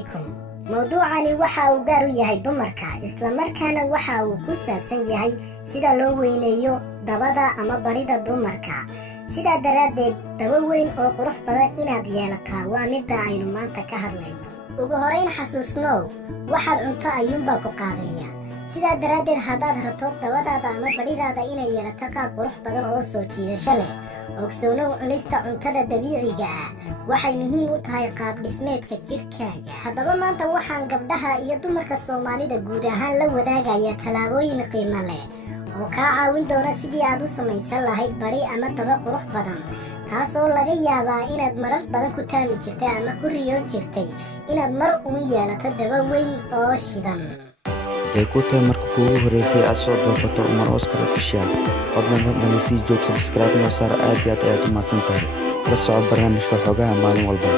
calaykum. Mawduucani waxa uu gaar u yahay dumarka, isla markaana waxa uu ku saabsan yahay sida loo weyneeyo dabada ama barida dumarka. Sidaa daraaddeed, daba weyn oo qurux badan inaad yeelataa waa midda aynu maanta ka hadlayno. Ugu horeyn xasuusnow, waxaad cunto ayuunbaa ku qaabeeya. sidaa daraaddeed haddaad rabto dabadaada ama baridaada inay yeelato qaab qurux badan oo soo jiidasho leh, ogsoonow cunista cuntada dabiiciga ah waxay muhiim u tahay qaab dhismeedka jidhkaaga. Haddaba maanta waxaan gabdhaha iyo dumarka Soomaalida guud ahaan la wadaagaya tallaabooyin qiimo leh oo kaa caawin doona sidii aad u samaysan lahayd bari ama daba qurux badan, taasoo laga yaabaa inaad marar badan ku taami jirtay ama ku riyoon jirtay inaad mar uun yeelato daba weyn oo shidan. Haday ku tahay marka kuugu horeysay aad soo booqato Umar Oscar Official, fadlan hadana sii joog subscribe noo saar, aad iyo aad ayaad u mahadsantahay. La soco barnaamijka xogaha maalin walba.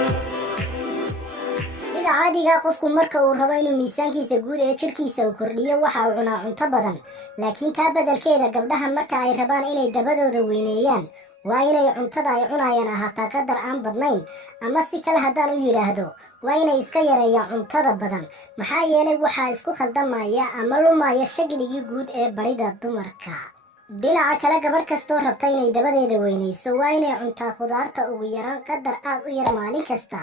Sida caadiga qofku marka uu rabo inuu miisaankiisa guud ee jirkiisa uu kordhiyo waxa uu cunaa cunto badan, laakiin taa beddelkeeda gabdhaha marka ay rabaan inay dabadooda weyneeyaan waa inay cuntada ay cunayaan ahaataa qadar aan badnayn, ama si kale haddaan u yidhaahdo waa inay iska yareeyaan cuntada badan, maxaa yeelay waxaa isku khaldamaya ama lumaya shakligii guud ee barida dumarka. Dhinaca kale, gabadh kastoo rabta inay dabadeeda weyneyso waa inay cuntaa khudaarta ugu yaraan qadar aad u yar maalin kasta,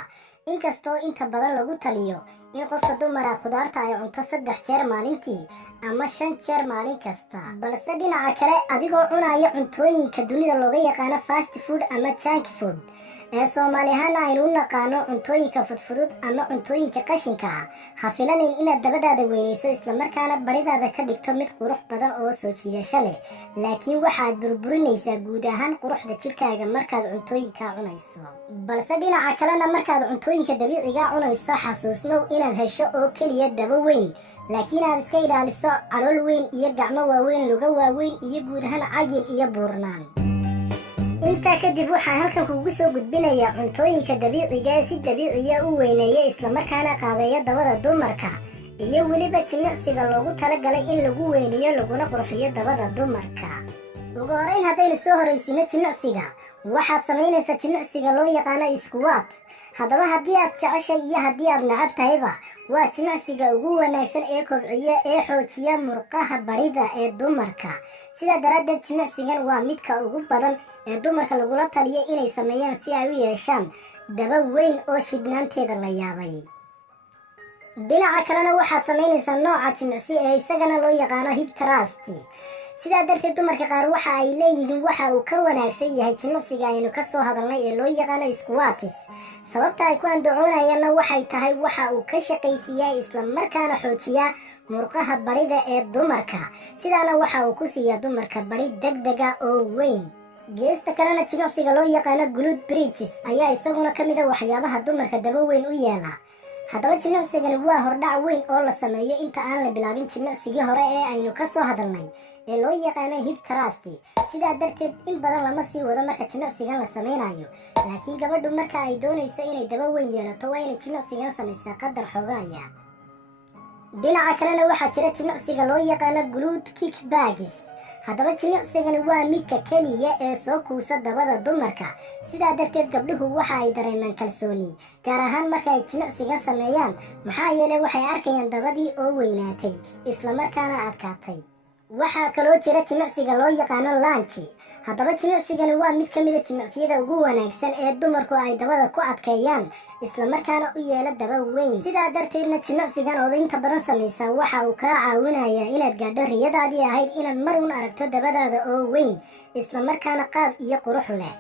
inkastoo inta badan lagu taliyo in qofka dumara khudaarta ay cunto 3 jeer maalintii ama 5 jeer maalin kasta. Balse dhinaca kale, adigoo cunaya cuntooyinka dunida looga yaqaano fast food ama junk food ee Soomaali ahaan aynu u naqaano cuntooyinka fudfudud ama cuntooyinka qashinka ah, ha filanin inaad dabadaada weyneyso isla markaana baridaada ka dhigto mid qurux badan oo soo jiidasho leh, laakiin waxaad burburinaysaa guud ahaan quruxda jirkaaga markaad cuntooyinka cunayso. Balse dhinaca kalena, markaad cuntooyinka dabiiciga cunayso xasuusnow inaad hesho oo keliya daba weyn, laakiin aad iska ilaaliso calool weyn iyo gacmo waaweyn, luga waaweyn iyo guud ahaan cayil iyo buurnaan. intaa kadib waxaan halkan kuugu soo gudbinayaa cuntooyinka dabiiciga ee si dabiiciya u weyneeya isla markaana qaabeeya dabada dumarka, iyo weliba jimicsiga loogu talagalay in lagu weyneeyo laguna qurxiyo dabada dumarka. ugu horeyn, haddaynu soo horeysino jimicsiga, waxaad samaynaysaa jimicsiga loo yaqaano squat. haddaba haddii aad jeceshay iyo haddii aad necab tahayba, waa jimicsiga ugu wanaagsan ee kobciya ee xoojiya murqaha barida ee dumarka. sidaa daraaddeed, jimicsigan waa midka ugu badan ee dumarka lagula taliyo inay sameeyaan si ay u yeeshaan daba weyn oo shidnaanteeda la yaabay. dhinaca kalena, waxaad samaynaysaa nooca jimicsi ee isagana loo yaqaano hip thrust. sidaa darteed, dumarka qaar waxa ay leeyihiin waxa uu ka wanaagsan yahay jimicsiga aynu ka soo hadalnay ee loo yaqaano squats. sababta ay ku andacoonayaanna waxay tahay waxa uu ka shaqaysiiyaa isla markaana xoojiyaa murqaha barida ee dumarka, sidaana waxa uu ku siiyaa dumarka bari degdega oo weyn. geesta kalena, jimicsiga loo yaqaano glute bridges ayaa isaguna ka mid a waxyaabaha dumarka daba weyn u yeela. haddaba jimicsigani waa hordhac weyn oo la sameeyo inta aan la bilaabin jimicsigii hore ee aynu ka soo hadalnay ee loo yaqaano hip thrust. sidaa darteed, in badan lama sii wado marka jimicsigan la samaynayo, laakiin gabadhu marka ay doonayso inay daba weyn yeelato waa inay jimicsigan samaysaa qadar xoogaya. dhinaca kalena, waxaa jira jimicsiga loo yaqaano glute kickbacks. haddaba jimicsigani waa midka keliya ee soo kuusa dabada dumarka, sidaa darteed gabdhuhu waxa ay dareemaan kalsooni, gaar ahaan marka ay jimicsigan sameeyaan, maxaa yeelay waxay arkayaan dabadii oo weynaatay isla markaana adkaatay. waxaa kaloo jira jimicsiga loo yaqaano lunge. haddaba jimicsigani waa mid ka mid a jimicsiyada ugu wanaagsan ee dumarku ay dabada ku adkeeyaan isla markaana u yeela daba weyn. sidaa darteedna, jimicsigan ood inta badan samaysaa waxa uu kaa caawinayaa inaad gaadho riyadaadii ahayd inaad mar uun aragto dabadaada oo weyn isla markaana qaab iyo qurux leh.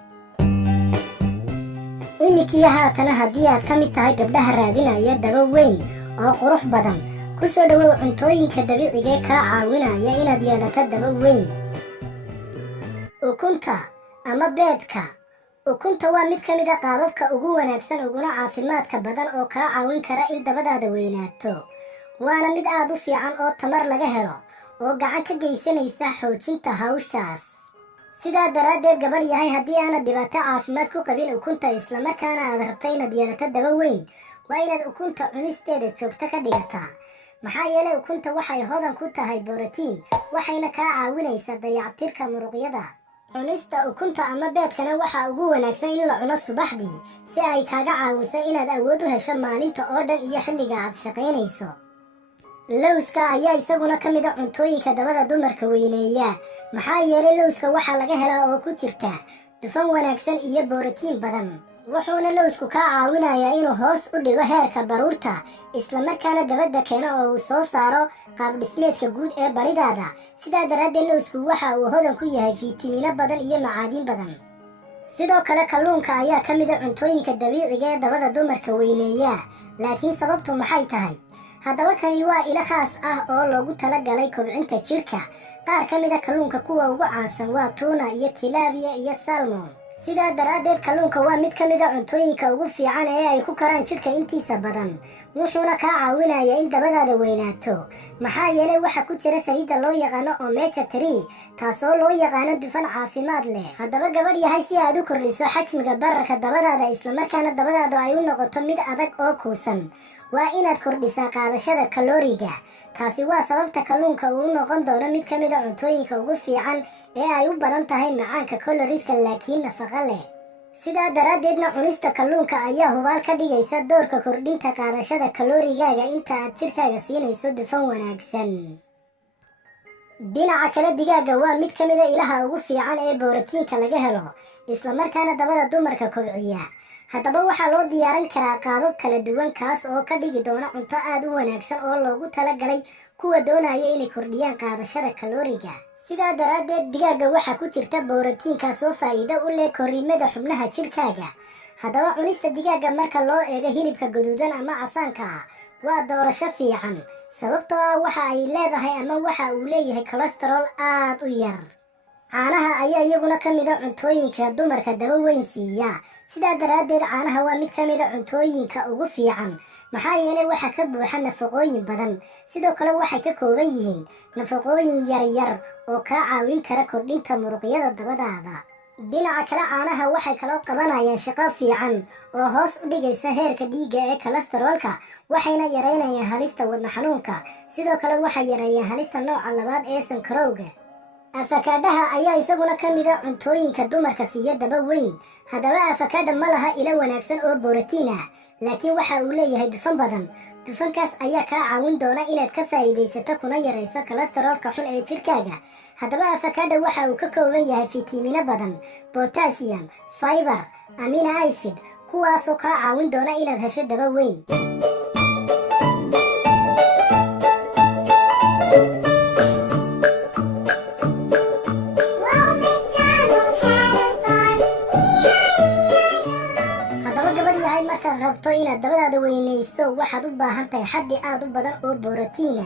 iminkii haatana, haddii aad ka mid tahay gabdhaha raadinaya daba weyn oo qurux badan, ku soo dhawow cuntooyinka dabiiciga ee kaa caawinaya inaad yeelato daba weyn. ukunta ama beedka. ukunta waa mid ka mid a qaababka ugu wanaagsan uguna caafimaadka badan oo kaa caawin kara in dabadaada weynaato, waana mid aad u fiican oo tamar laga helo oo gacan ka geysanaysa xoojinta hawshaas. sidaa daraaddeed, gabadh yahay, haddii aanad dhibaato caafimaad ku qabin ukunta isla markaana aad rabto inaad yeelato daba weyn, waa inaad ukunta cunisteeda joogto ka dhigataa, maxaa yeelay ukunta waxay hodan ku tahay borotiin, waxayna kaa caawinaysaa dayactirka muruqyada. cunista ukunta ama beedkana waxaa ugu wanaagsan in la cuno subaxdii si ay kaaga caawiso inaad awood u hesho maalinta oo dhan iyo xilliga aad shaqaynayso. lowska ayaa isaguna ka mid a cuntooyinka dabada dumarka weyneeya, maxaa yeelay lowska waxaa laga helaa oo ku jirta dufan wanaagsan iyo borotiin badan. wuxuuna lowsku kaa caawinayaa inuu hoos u dhigo heerka baruurta, islamarkaana dabadda keeno oo uu soo saaro qaab dhismeedka guud ee baridaada. sidaa daraaddeed lowsku waxa uu hodan ku yahay fiitamiino badan iyo macaadiin badan. sidoo kale kalluunka ayaa ka mid a cuntooyinka dabiiciga ee dabada dumarka weyneeya, laakiin sababtu maxay tahay? haddaba kani waa ilo khaas ah oo loogu talagalay kobcinta jidhka. qaar ka mid a kalluunka kuwa ugu caansan waa tuuna iyo tilaabiya iyo salmon. sidaa daraaddeed kalluunka waa mid ka mid a cuntooyinka ugu fiican ee ay ku karaan jidhka intiisa badan, wuxuuna kaa caawinayaa in dabadaada weynaato, maxaa yeelay waxaa ku jira saliidda loo yaqaano omega 3 taasoo loo yaqaano dufan caafimaad leh. haddaba gabadh yahay, si aad u kordhiso xajmiga bararka dabadaada islamarkaana dabadaadu ay u noqoto mid adag oo kuusan, waa inaad kordhisaa qaadashada kalooriga. taasi waa sababta kalluunka uu u noqon doono mid ka mid a cuntooyinka ugu fiican ee ay u badan tahay macaanka kaloriska laakiin nafaqo leh. sidaa daraaddeedna cunista kalluunka ayaa hubaal ka dhigaysa doorka kordhinta qaadashada kaloorigaaga inta aad jidhkaaga siinayso dufan wanaagsan. dhinaca kale digaaga waa mid ka mid a ilaha ugu fiican ee borotiinka laga helo, islamarkaana dabada dumarka kobciya. haddaba waxaa loo diyaarin karaa qaabab kala duwan, kaas oo ka dhigi doona cunto aad u wanaagsan oo loogu talagalay kuwa doonaya inay kordhiyaan qaadashada kalooriga. sidaa daraaddeed digaaga waxaa ku jirta borotiinkaasoo faa'iido u leh korriimada xubnaha jidhkaaga. haddaba cunista digaaga marka loo eego hilibka gaduudan ama casaanka ah waa doorasho fiican, sababtoo ah waxa ay leedahay ama waxa uu leeyahay kolestarool aad u yar. caanaha ayaa iyaguna ka mid a cuntooyinka dumarka daba weyn siiya. sidaa daraaddeed caanaha waa mid ka mid a cuntooyinka ugu fiican, maxaa yeelay waxaa ka buuxa nafaqooyin badan. sidoo kale waxay ka kooban yihiin nafaqooyin yaryar oo kaa caawin kara kordhinta muruqyada dabadaada. dhinaca kale caanaha waxay kaloo qabanayaan shaqo fiican oo hoos u dhigaysa heerka dhiigga ee kolestaroolka, waxayna yaraynayaan halista wadna xanuunka. sidoo kale waxay yareeyaan halista nooca labaad ee sonkorowga. afakaadhaha ayaa isaguna ka mid a cuntooyinka dumarka siiya daba weyn. haddaba afakaadha ma laha ilo wanaagsan oo borotiin ah, laakiin waxa uu leeyahay dufan badan. dufankaas ayaa kaa caawin doona inaad ka faa'iidaysato kuna yarayso kolestaroolka xun ee jidhkaaga. haddaba afakaadha waxa uu ka kooban yahay fiitamiino badan, botassium, fiber, amino acid, kuwaasoo kaa caawin doona inaad hesho daba weyn. markaad rabto inaad dabadaada weynayso waxaad u baahan tahay xaddi aad u badan oo borotiina,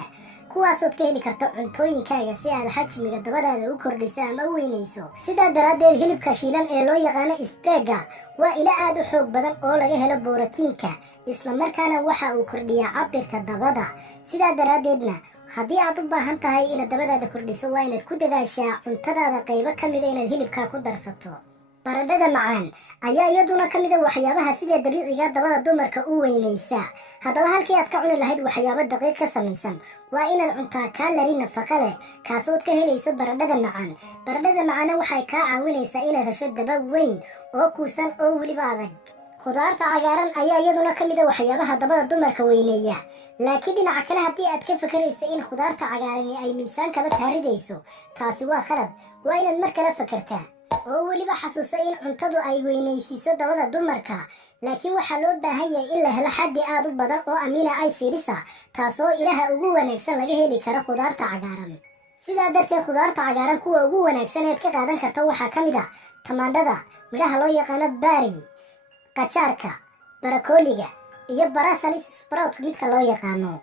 kuwaasood ka heli karto cuntooyinkaaga si aad xajmiga dabadaada u kordhiso ama u weynayso. sidaa daraaddeed hilibka shiilan ee loo yaqaano steega waa ilo aad u xoog badan oo laga helo borotiinka, islamarkaana waxa uu kordhiyaa cabirka dabada. sidaa daraaddeedna haddii aad u baahan tahay inaad dabadaada kordhiso waa inaad ku dadaashaa cuntadaada qaybo ka mida inaad hilibkaa ku darsato. baradhada macaan ayaa iyaduna ka mid a waxyaabaha sida dabiiciga dabada dumarka u weynaysa. haddaba halkii aad ka cuni lahayd waxyaabo daqiiq ka samaysan, waa inaad cuntaa kaalari nafaqo leh kaasood ka helayso baradhada macaan. baradhada macaana waxay kaa caawinaysaa inaad hesho daba weyn oo kuusan oo weliba adag. khudaarta cagaaran ayaa iyaduna ka mid a waxyaabaha dabada dumarka weyneeya, laakiin dhinaca kale haddii aad ka fakaraysa in khudaarta cagaarani ay miisaankaba kaa ridayso, taasi waa khalad. waa inaad mar kale fakartaa oo weliba xasuuso in cuntadu ay weynaysiiso dabada dumarka, laakiin waxaa loo baahan yahay in la helo xaddi aad u badan oo amino acids ah, taasoo ilaha ugu wanaagsan laga heli karo khudaarta cagaaran. sidaa darteed khudaarta cagaaran kuwa ugu wanaagsan eed ka qaadan karto waxaa ka mid a tamaandhada, midhaha loo yaqaano baari, qajaarka, barakooliga iyo brussels sprout midka loo yaqaano.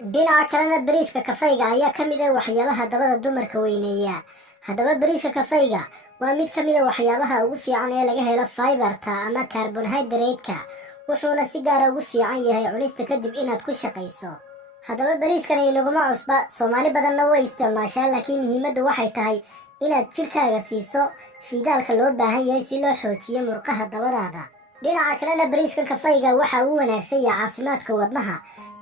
dhinaca kalena bariiska kafayga ayaa ka mid a waxyaabaha dabada dumarka weyneeya. haddaba bariiska kafayga waa mid ka mid a waxyaabaha ugu fiican ee laga helo fiberta ama carbohydrate-ka, wuxuuna si gaara ugu fiican yahay cunista kadib inaad ku shaqayso. haddaba bariiskani inaguma cusba, soomaali badanna way isticmaashaa, laakiin muhiimaddu waxay tahay inaad jidhkaaga siiso shiidaalka loo baahan yahay si loo xoojiyo murqaha dabadaada. dhinaca kalena bariiska kafayga waxa uu wanaagsan yahay caafimaadka wadnaha,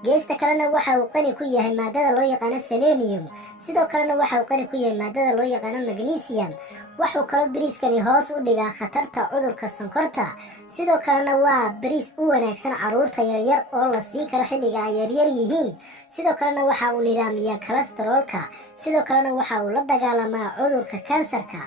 geesta kalena waxa uu qani ku yahay maadada loo yaqaano selenium, sidoo kalena waxa uu qani ku yahay maadada loo yaqaano magnesium. wuxuu kaloo bariiskani hoos u dhigaa khatarta cudurka sonkorta, sidoo kalena waa bariis u wanaagsan caruurta yaryar oo la sii karo xilliga ay yaryar yihiin. sidoo kalena waxa uu nidaamiyaa kolestaroolka, sidoo kalena waxa uu la dagaalamaa cudurka kansarka.